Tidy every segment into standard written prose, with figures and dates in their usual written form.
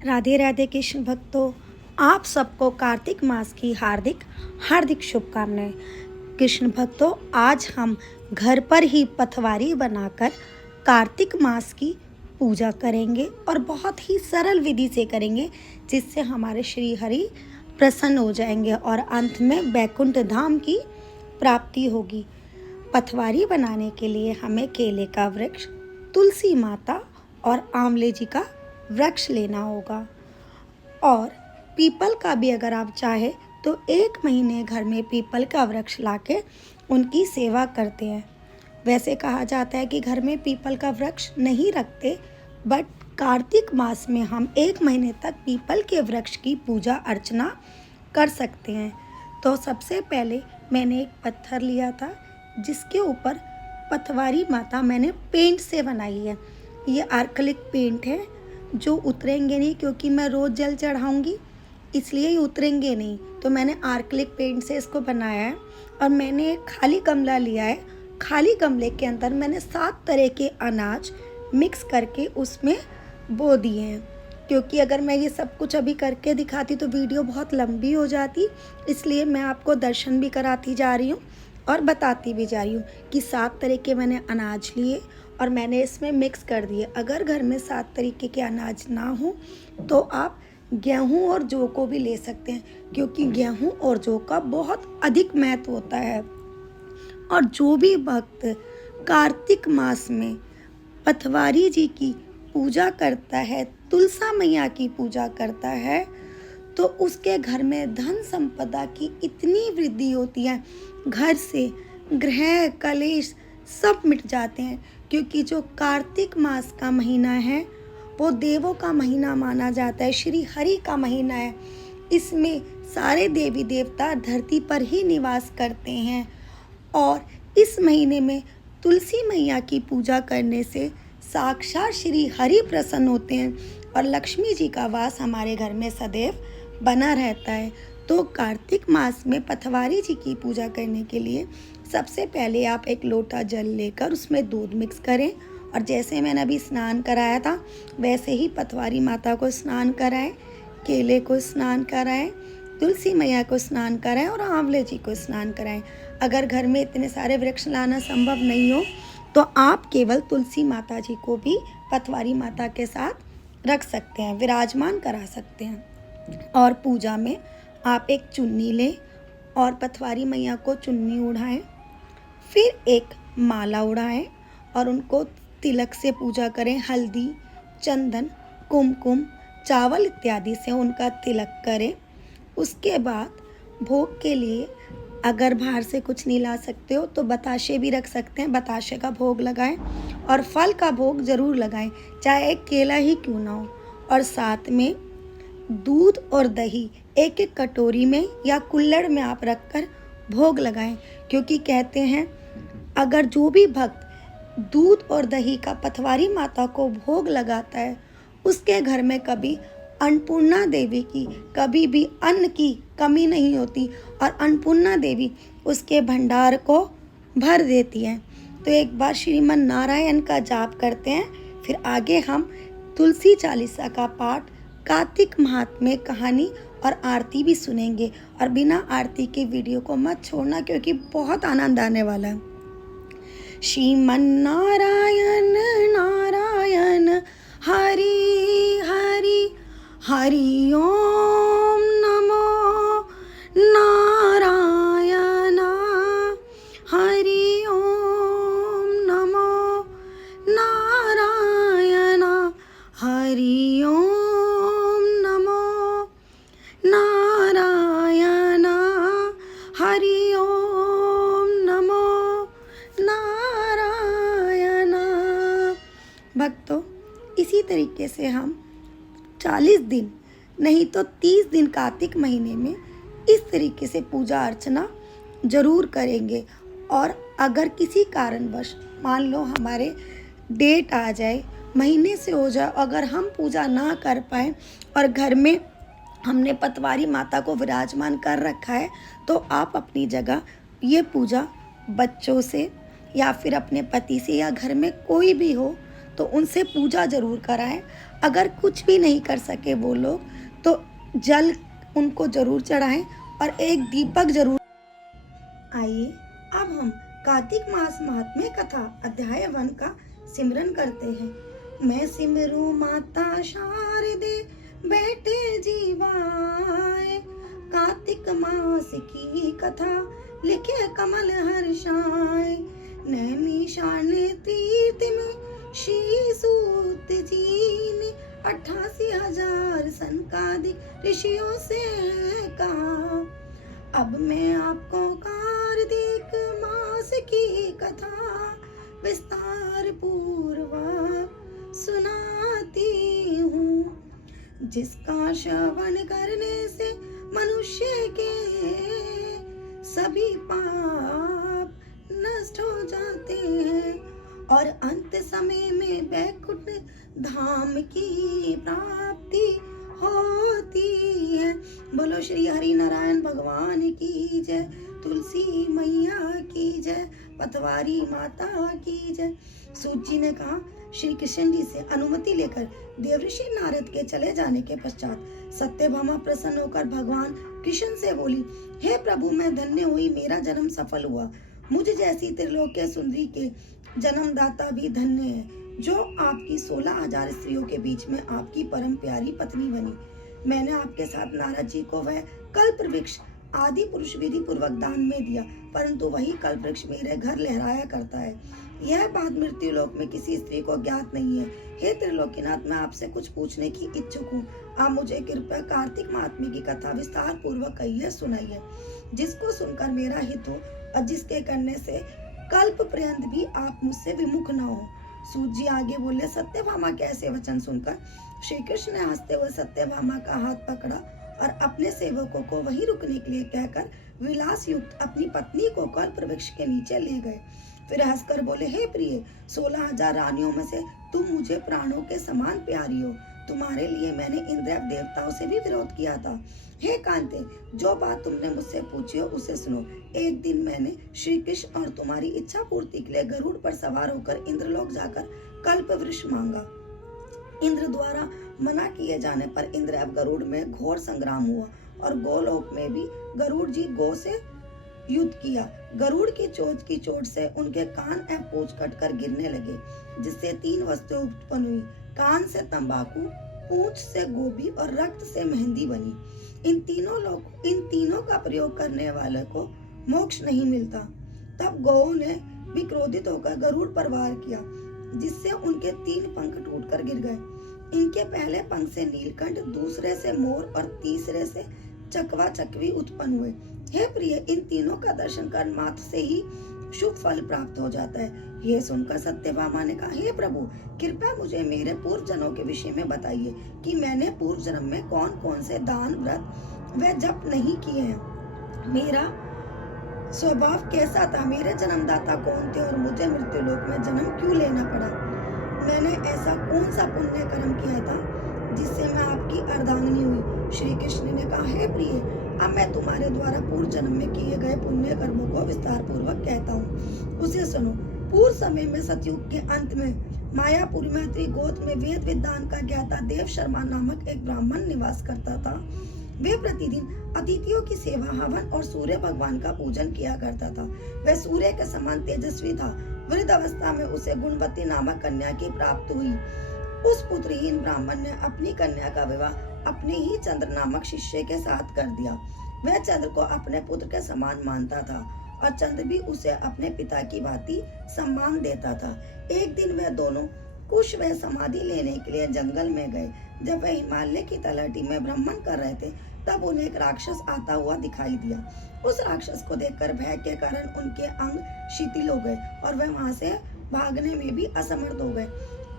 राधे राधे कृष्ण भक्तों, आप सबको कार्तिक मास की हार्दिक हार्दिक शुभकामनाएं। कृष्ण भक्तों, आज हम घर पर ही पथवारी बनाकर कार्तिक मास की पूजा करेंगे और बहुत ही सरल विधि से करेंगे, जिससे हमारे श्री हरि प्रसन्न हो जाएंगे और अंत में वैकुंठ धाम की प्राप्ति होगी। पथवारी बनाने के लिए हमें केले का वृक्ष, तुलसी माता और आंवले जी का वृक्ष लेना होगा। और पीपल का भी अगर आप चाहे तो 1 महीने घर में पीपल का वृक्ष लाके उनकी सेवा करते हैं। वैसे कहा जाता है कि घर में पीपल का वृक्ष नहीं रखते, बट कार्तिक मास में हम 1 महीने तक पीपल के वृक्ष की पूजा अर्चना कर सकते हैं। तो सबसे पहले मैंने एक पत्थर लिया था, जिसके ऊपर पथवारी माता मैंने पेंट से बनाई है। ये एक्रिलिक पेंट है जो उतरेंगे नहीं, क्योंकि मैं रोज़ जल चढ़ाऊँगी, इसलिए ये उतरेंगे नहीं। तो मैंने एक्रिलिक पेंट से इसको बनाया है। और मैंने एक खाली गमला लिया है। खाली गमले के अंदर मैंने 7 तरह के अनाज मिक्स करके उसमें बो दिए हैं, क्योंकि अगर मैं ये सब कुछ अभी करके दिखाती तो वीडियो बहुत लंबी हो जाती, इसलिए मैं आपको दर्शन भी कराती जा रही हूँ और बताती भी जा रही हूँ कि 7 तरह के मैंने अनाज लिए और मैंने इसमें मिक्स कर दिए। अगर घर में 7 तरीके के अनाज ना हो तो आप गेहूं और जौ को भी ले सकते हैं, क्योंकि गेहूं और जौ का बहुत अधिक महत्व होता है। और जो भी भक्त कार्तिक मास में पथवारी जी की पूजा करता है, तुलसा मैया की पूजा करता है, तो उसके घर में धन संपदा की इतनी वृद्धि होती है, घर से ग्रह कलेश सब मिट जाते हैं। क्योंकि जो कार्तिक मास का महीना है वो देवों का महीना माना जाता है, श्री हरि का महीना है। इसमें सारे देवी देवता धरती पर ही निवास करते हैं। और इस महीने में तुलसी मैया की पूजा करने से साक्षात श्री हरि प्रसन्न होते हैं और लक्ष्मी जी का वास हमारे घर में सदैव बना रहता है। तो कार्तिक मास में पथवारी जी की पूजा करने के लिए सबसे पहले आप एक लोटा जल लेकर उसमें दूध मिक्स करें, और जैसे मैंने अभी स्नान कराया था वैसे ही पथवारी माता को स्नान कराएं, केले को स्नान कराएं, तुलसी मैया को स्नान कराएं और आंवले जी को स्नान कराएं। अगर घर में इतने सारे वृक्ष लाना संभव नहीं हो तो आप केवल तुलसी माता जी को भी पथवारी माता के साथ रख सकते हैं, विराजमान करा सकते हैं। और पूजा में आप एक चुन्नी लें और पथवारी मैया को चुन्नी उड़ाएं, फिर एक माला उड़ाएं और उनको तिलक से पूजा करें। हल्दी, चंदन, कुमकुम, चावल इत्यादि से उनका तिलक करें। उसके बाद भोग के लिए अगर बाहर से कुछ नहीं ला सकते हो तो बताशे भी रख सकते हैं, बताशे का भोग लगाएं और फल का भोग ज़रूर लगाएं, चाहे एक केला ही क्यों ना हो। और साथ में दूध और दही एक एक कटोरी में या कुल्हड़ में आप रखकर भोग लगाएं, क्योंकि कहते हैं अगर जो भी भक्त दूध और दही का पथवारी माता को भोग लगाता है, उसके घर में कभी अन्नपूर्णा देवी की कभी भी अन्न की कमी नहीं होती और अन्नपूर्णा देवी उसके भंडार को भर देती हैं। तो एक बार श्रीमन नारायण का जाप करते हैं, फिर आगे हम तुलसी चालीसा का पाठ, कार्तिक महात्म्य कहानी और आरती भी सुनेंगे। और बिना आरती के वीडियो को मत छोड़ना, क्योंकि बहुत आनंद आने वाला है। श्रीमन नारायण नारायण हरि हरि हरि ओम नमो नारायण हरि ओम नमो नारायण हरि ओम नमो नारायण हरि ओम नमो नारायण। भक्तों, इसी तरीके से हम 40 दिन नहीं तो 30 दिन कार्तिक महीने में इस तरीके से पूजा अर्चना ज़रूर करेंगे। और अगर किसी कारणवश मान लो हमारे डेट आ जाए, महीने से हो जाए, अगर हम पूजा ना कर पाए और घर में हमने पथवारी माता को विराजमान कर रखा है, तो आप अपनी जगह ये पूजा बच्चों से या फिर अपने पति से या घर में कोई भी हो तो उनसे पूजा ज़रूर कराएं। अगर कुछ भी नहीं कर सके वो लोग तो जल उनको जरूर चढ़ाएं और एक दीपक जरूर। आइए अब हम कार्तिक मास महात्म्य कथा अध्याय 1 का सिमरन करते हैं। मैं सिमरू माता शारदे बैठे जीवाए, कार्तिक मास की कथा लिखे कमल हर्षाए। नैमिषारण्य तीर्थ में श्री सूत जी ने 88,000 सनकादिक ऋषियों से कहा। अब मैं आपको कार्तिक मास की कथा विस्तार पूर्वक सुनाती हूँ, जिसका श्रवण करने से मनुष्य के सभी पाप नष्ट हो जाते हैं और अंत समय में वैकुंठ धाम की प्राप्ति होती है। बोलो श्री हरि नारायण भगवान की जय, तुलसी मैया की जय, पतवारी माता की जय। सूत जी ने कहा, श्री कृष्ण जी से अनुमति लेकर देवऋषि नारद के चले जाने के पश्चात सत्यभामा प्रसन्न होकर भगवान कृष्ण से बोली, हे प्रभु, मैं धन्य हुई, मेरा जन्म सफल हुआ। मुझ जैसी त्रिलोक्य सुंदरी के जन्मदाता भी धन्य है, जो आपकी 16,000 स्त्रियों के बीच में आपकी परम प्यारी पत्नी बनी। मैंने आपके साथ नारद जी को वह कल्प वृक्ष आदि पुरुष विधि पूर्वक दान में दिया, परंतु वही कल्प वृक्ष मेरे घर लहराया करता है। यह बात मृत्यु लोक में किसी स्त्री को ज्ञात नहीं है। हे त्रिलोकीनाथ, मैं आपसे कुछ पूछने की इच्छुक हूँ। आप मुझे कृपया कार्तिक महात्म्य की कथा विस्तार पूर्वक कहिए, सुनाइए, जिसको सुनकर मेरा हित हो और जिसके करने से कल्प पर्यंत भी आप मुझसे विमुख न हो। सूत जी आगे बोले, सत्यभामा के ऐसे वचन सुनकर श्री कृष्ण ने हंसते हुए सत्यभामा का हाथ पकड़ा और अपने सेवकों को वहीं रुकने के लिए कहकर विलास युक्त अपनी पत्नी को कल्प वृक्ष के नीचे ले गए। फिर हंसकर बोले, हे प्रिय, 16,000 रानियों में से तुम मुझे प्राणों के समान प्यारी हो। तुम्हारे लिए मैंने इंद्र देवताओं से भी विरोध किया था। हे कांते, जो बात तुमने मुझसे पूछी हो उसे सुनो। एक दिन मैंने श्री कृष्ण और तुम्हारी इच्छा पूर्ति के लिए गरुड़ पर सवार होकर इंद्रलोक जाकर कल्प वृक्ष मांगा। इंद्र द्वारा मना किए जाने पर इंद्र अब गरुड़ में घोर संग्राम हुआ और गोलोक में भी गरुड़ जी गो से युद्ध किया। गरुड़ की चोट से उनके कान एवं पूंछ कटकर गिरने लगे, जिससे 3 वस्तुएं उत्पन्न हुई। कान से तंबाकू, पूंछ से गोभी और रक्त से मेहंदी बनी। इन तीनों का प्रयोग करने वाले को मोक्ष नहीं मिलता। तब गौओं ने भी क्रोधित होकर गरुड़ पर वार किया, जिससे उनके 3 पंख टूटकर गिर गए। इनके पहले पंख से नीलकंठ, दूसरे से मोर और तीसरे से चकवा चकवी उत्पन्न हुए। हे प्रिय, इन तीनों का दर्शन कर मात्र से ही शुभ फल प्राप्त हो जाता है। यह सुनकर सत्यभामा ने कहा, हे प्रभु, कृपया मुझे मेरे पूर्व जन्मों के विषय में बताइए कि मैंने पूर्व जन्म में कौन कौन से दान, व्रत व जप नहीं किए हैं। मेरा स्वभाव कैसा था, मेरे जन्मदाता कौन थे और मुझे मृत्युलोक में जन्म क्यों लेना पड़ा। मैंने ऐसा कौन सा पुण्य कर्म किया था जिससे मैं आपकी अर्धांगिनी हुई। श्री कृष्ण ने कहा, हे प्रिय, अब मैं तुम्हारे द्वारा पूर्व जन्म में किए गए पुण्य कर्मों को विस्तार पूर्वक कहता हूँ, उसे सुनो। पूर्व समय में सतयुग के अंत में मायापुर में त्रिगोत में वेद विद्वान का ज्ञाता देव शर्मा नामक एक ब्राह्मण निवास करता था। वे प्रतिदिन अतिथियों की सेवा, हवन और सूर्य भगवान का पूजन किया करता था। वह सूर्य के समान तेजस्वी था। वृद्ध अवस्था में उसे गुणवती नामक कन्या की प्राप्ति हुई। उस पुत्रहीन ब्राह्मण ने अपनी कन्या का विवाह अपने ही चंद्र नामक शिष्य के साथ कर दिया। वह चंद्र को अपने पुत्र के समान मानता था और चंद्र भी उसे अपने पिता की भांति सम्मान देता था। एक दिन वह दोनों कुश व समाधि लेने के लिए जंगल में गए। जब वह हिमालय की तलहटी में भ्रमण कर रहे थे, तब उन्हें एक राक्षस आता हुआ दिखाई दिया। उस राक्षस को देखकर भय के कारण उनके अंग शिथिल हो गए और वह वहां से भागने में भी असमर्थ हो गए।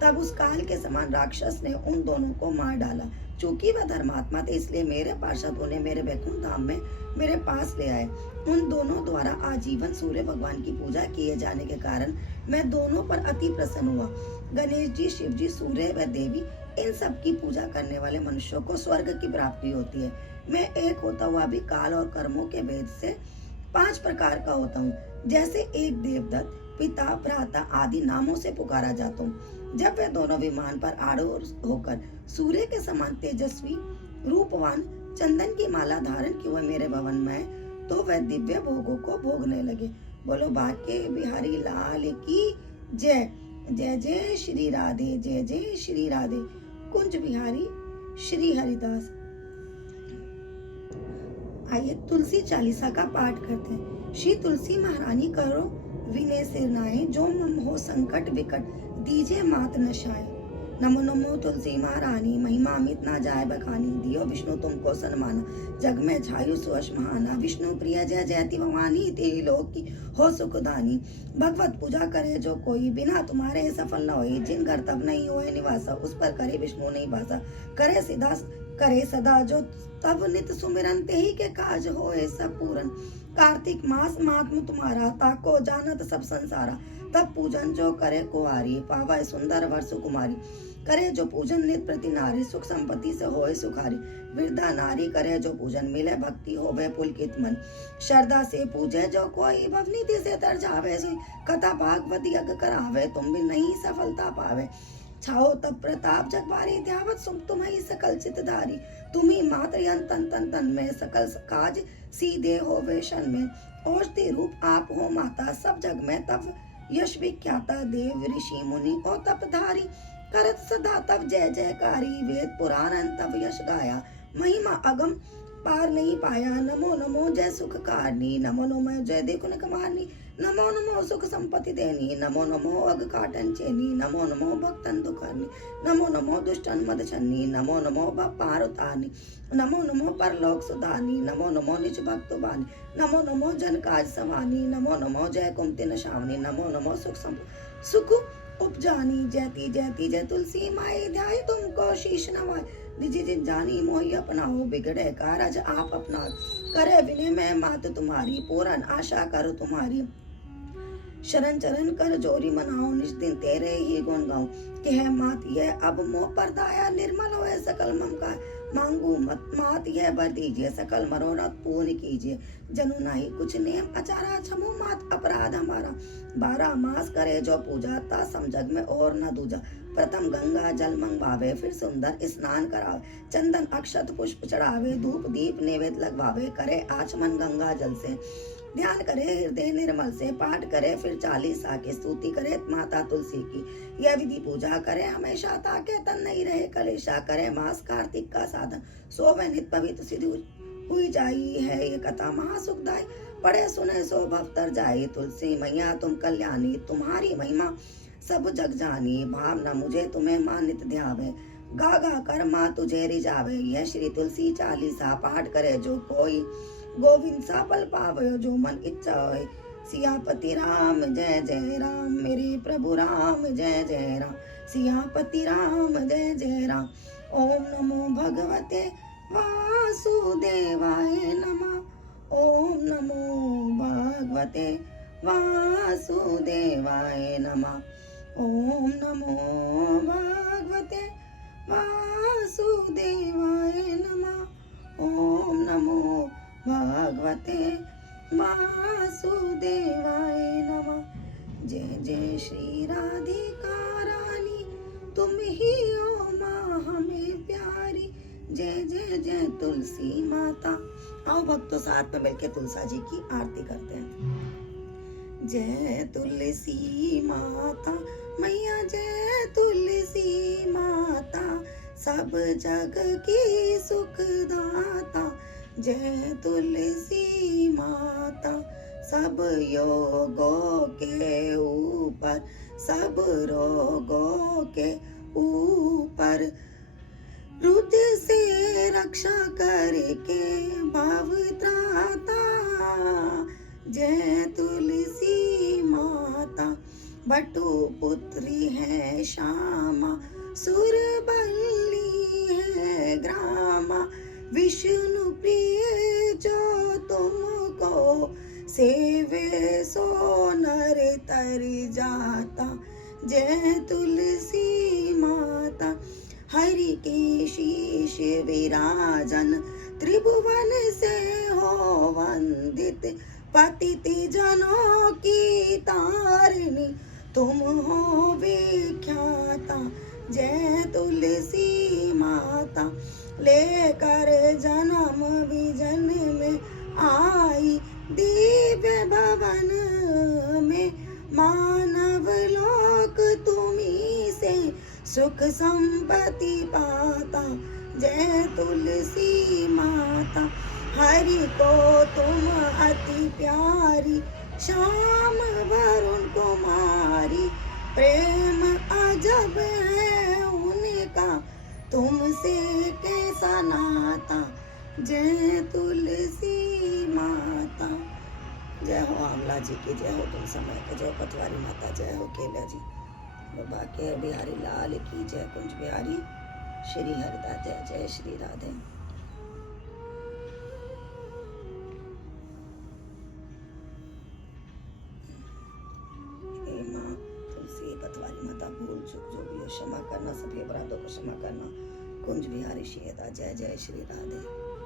तब उस काल के समान राक्षस ने उन दोनों को मार डाला। चूंकि वह धर्मात्मा थे, इसलिए मेरे पार्षद उन्हें मेरे वैकुंठ धाम में मेरे पास ले आए। उन दोनों द्वारा आजीवन सूर्य भगवान की पूजा किए जाने के कारण मैं दोनों पर अति प्रसन्न हुआ। गणेश जी, शिव जी, सूर्य व देवी, इन सब की पूजा करने वाले मनुष्यों को स्वर्ग की प्राप्ति होती है। मैं एक होता हुआ भी काल और कर्मों के भेद से 5 प्रकार का होता हूँ। जैसे एक देवदत्त, पिता, भ्राता आदि नामों से पुकारा जाता हूँ। जब वे दोनों विमान पर आरूढ़ होकर सूर्य के समान तेजस्वी रूपवान चंदन की माला धारण किए हुए मेरे भवन में, तो वह दिव्य भोगों को भोगने लगे। बोलो बाके बिहारी लाल की जय। जय जय श्री राधे, जय जय श्री राधे। कुंज बिहारी श्री हरिदास। आइए तुलसी चालीसा का पाठ करते हैं। श्री तुलसी महारानी करो विनय सिरनाए, जो मम हो संकट विकट दीजे मात नशाए। नमो नमो तुलसी महारानी, महिमा अमित ना जाए बखानी, दियो विष्णु तुमको सन्माना, जग में छायु सुयश महाना। विष्णु प्रिय जय जयति भवानी, तेरी लोक की हो सुखदानी। भगवत पूजा करे जो कोई, बिना तुम्हारे सफल न होई। जिन घर तब नहीं होए निवासा, उस पर करे विष्णु नहीं भासा। करे सदा जो तब नित सुमिरन, ते ही के काज होए सब पूरन। कार्तिक मास महात्म तुम्हारा, ताको जानत सब संसारा। तब पूजन जो करे कुआरी, पावै सुंदर वर सुकुमारी। करे जो पूजन नित प्रति नारी, सुख संपत्ति से होए सुखारी। वृद्धा नारी करे जो पूजन, मिले भक्ति होवे पुलकित मन। श्रद्धा से पूजे जो कोई, भवनीति से तर जावे सोई। कथा भागवत यज्ञ करावे, तुम भी नहीं सफलता पावे। छाओ तब प्रताप जगवारी, ध्यावत सुम तुम्हें सकल चितधारी। तुम्ही मात्र तन तन तन में, सकल काज सीधे होवे शन में। औषधि रूप आप हो माता, सब जग में तब यश विख्याता। देव ऋषि मुनि ओ तपधारी, करत सदा तब जय जयकारी। वेद पुराण तब यश गाया, महिमा अगम पार नहीं पाया। नमो नमो जय सुख कारनी, नमो नमो जय देखुन कमानी। नमो नमो सुख संपत्ति देनी, नमो नमो अग काटन चेनी। नमो नमो भक्तन दुखरनी, नमो नमो दुष्टन मद छन्नी। नमो नमो पार उतारनी, नमो नमो परलोक सुधानी। नमो नमो निज भक्त बानी, नमो नमो जन काज सवानी। नमो नमो जय कुमति नशावनी, नमो नमो सुख उपजानी। जयति जयति जय तुलसी माई, ध्याय तुमको शीश नवाय। निज जिन जानी मोहि अपनाओ, बिगड़े कारज आप अपना। करे विनय मैं मात तुम्हारी, पूरन आशा करो तुम्हारी। शरण चरण कर जोरी मनाओ, निज दिन तेरे ही गुण गाओ। कह मात यह अब मोह पर दाया, निर्मल होए सकल मम का। मांगू मत मात यह बर दीजिए, सकल मनोरथ पूर्ण कीजिए। जनु नहीं कुछ नेम अचारा, क्षमो मात अपराध हमारा। 12 मास करे जो पूजा, ता सम जग में और न दूजा। प्रथम गंगा जल मंगवावे, फिर सुंदर स्नान करावे। चंदन अक्षत पुष्प चढ़ावे, धूप दीप नैवेद्य लगवावे। करे आचमन गंगा जल से, ध्यान करे हृदय निर्मल से। पाठ करे फिर 40 की स्तुति करे माता तुलसी की। यह विधि पूजा करे हमेशा, ताके तन नहीं रहे कलेशा। करे मास कार्तिक का साधन, सोवे नित पवित्र सिद्धि हुई जाई है। ये कथा महासुखदायी, पढ़े सुने सो भव तर जाई। तुलसी मैया तुम कल्याणी, तुम्हारी महिमा सब जग जानी। भावना मुझे तुम्हें मानित ध्यावे, गा गा कर माँ तुझे रिझावे। यह श्री तुलसी चालीसा पाठ करे जो कोई, गोविंद सा पल पावे जो मन इच्छा होए। सियापति राम जय जय राम, मेरे प्रभु राम जय जय राम। सियापति राम जय जय राम। ओम नमो भगवते वासुदेवाय नमः। ओम नमो भगवते वासुदेवाय नमः। ओम नमो भगवते वासुदेवाय नमः। ओम नमो भगवते वासुदेवाय नमः। जय जय श्री राधिका रानी, तुम ही हो माँ हमें प्यारी। जय जय जय तुलसी माता। आओ भक्तों साथ में मिलकर तुलसा जी की आरती करते हैं। जय तुलसी माता मैया, जय तुलसी माता, सब जग की सुखदाता। जय तुलसी माता, सब योगों के ऊपर, सब रोगों के ऊपर, रुद्र से रक्षा करके भव त्राता। जय तुलसी माता, बटु पुत्री है श्यामा, सुरबल्ली है ग्रामा। विष्णु प्रिय जो तुमको सेवे, सो नर तर जाता। जय तुलसी माता, हरि के शीश विराजन, त्रिभुवन से हो वंदित। पतित जनों की तारिणी, तुम हो विख्याता जय तुलसी माता, लेकर जन्म विजन में आई दिव्य भवन में, मानव लोक तुम्ही से सुख संपत्ति पाता, जय तुलसी माता। हरि को तुम अति प्यारी, श्याम वरुण कुमारी, प्रेम अजब है उनका, तुमसे कैसा नाता, जय तुलसी माता। जय हो आमला जी की, जय हो तुम समय के, जय हो पटवारी माता, जय हो केला जी, बाबा के बिहारी लाल की जय, कुंज बिहारी श्री हरिदास, जय जय श्री राधे। माँ तुलसी पतवारी माता, भूल चूक जो भी हो क्षमा करना, सभी अपराधों को क्षमा करना, कुंज बिहारी श्री हरिदास, जय जय श्री राधे।